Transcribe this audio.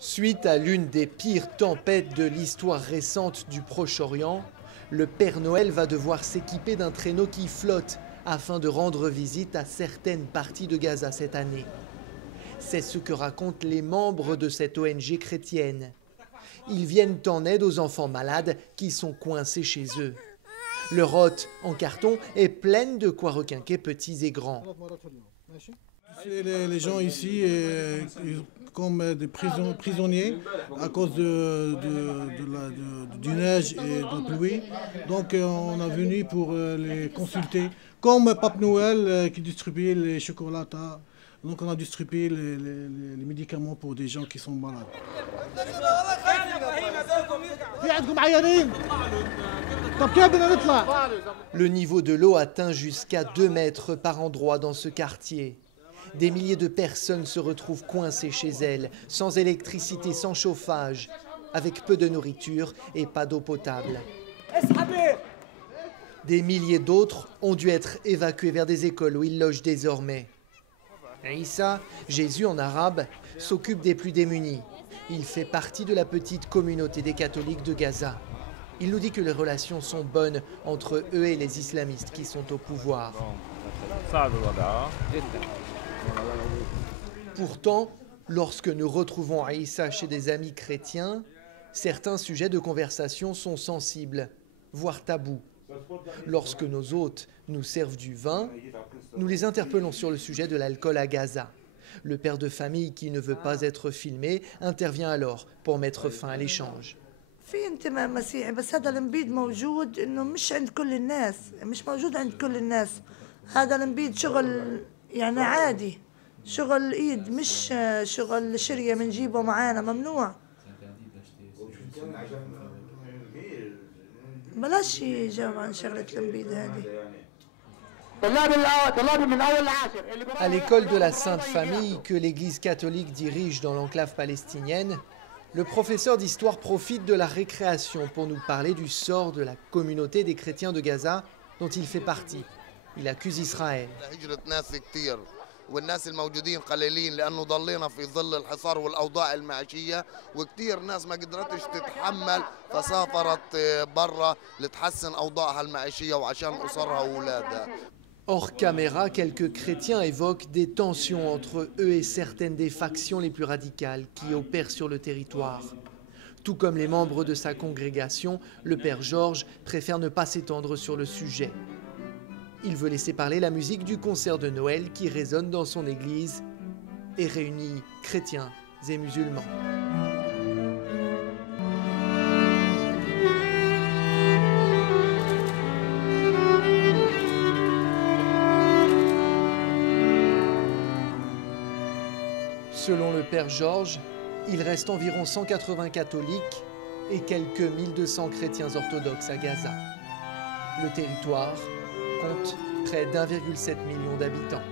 Suite à l'une des pires tempêtes de l'histoire récente du Proche-Orient, le Père Noël va devoir s'équiper d'un traîneau qui flotte afin de rendre visite à certaines parties de Gaza cette année. C'est ce que racontent les membres de cette ONG chrétienne. Ils viennent en aide aux enfants malades qui sont coincés chez eux. Leur hôte en carton est pleine de quoi requinquer petits et grands. Les gens ici comme des prisonniers à cause du neige et de la pluie. Donc on est venu pour les consulter. Comme Pape Noël qui distribue les chocolats. Donc on a distribué les médicaments pour des gens qui sont malades. Le niveau de l'eau atteint jusqu'à 2 mètres par endroit dans ce quartier. Des milliers de personnes se retrouvent coincées chez elles, sans électricité, sans chauffage, avec peu de nourriture et pas d'eau potable. Des milliers d'autres ont dû être évacués vers des écoles où ils logent désormais. Issa, Jésus en arabe, s'occupe des plus démunis. Il fait partie de la petite communauté des catholiques de Gaza. Il nous dit que les relations sont bonnes entre eux et les islamistes qui sont au pouvoir. Pourtant, lorsque nous retrouvons Issa chez des amis chrétiens, certains sujets de conversation sont sensibles, voire tabous. Lorsque nos hôtes nous servent du vin, nous les interpellons sur le sujet de l'alcool à Gaza. Le père de famille qui ne veut pas être filmé intervient alors pour mettre fin à l'échange. في انتماء مسيحي بس هذا الانبيد موجود انه مش عند كل الناس مش موجود عند كل الناس هذا الانبيد شغل يعني عادي شغل ايد مش شغل شريه بنجيبه معانا ممنوع بلاش يجاوب عن شغله الانبيد هذه. À l'école de la Sainte Famille que l'Église catholique dirige dans l'enclave palestinienne, le professeur d'histoire profite de la récréation pour nous parler du sort de la communauté des chrétiens de Gaza dont il fait partie. Il accuse Israël. والناس الموجودين قليلين لانه ضلينا في ظل الحصار والاوضاع المعيشيه وكثير ناس ما قدرتش تتحمل فسافرت برا لتحسن اوضاعها المعيشيه وعشان اسرها واولادها. Hors caméra, quelques chrétiens évoquent des tensions entre eux et certaines des factions les plus radicales qui opèrent sur le territoire. Tout comme les membres de sa congrégation, le père Georges préfère ne pas s'étendre sur le sujet. Il veut laisser parler la musique du concert de Noël qui résonne dans son église et réunit chrétiens et musulmans. Selon le père Georges, il reste environ 180 catholiques et quelques 1200 chrétiens orthodoxes à Gaza. Le territoire compte près d'1,7 million d'habitants.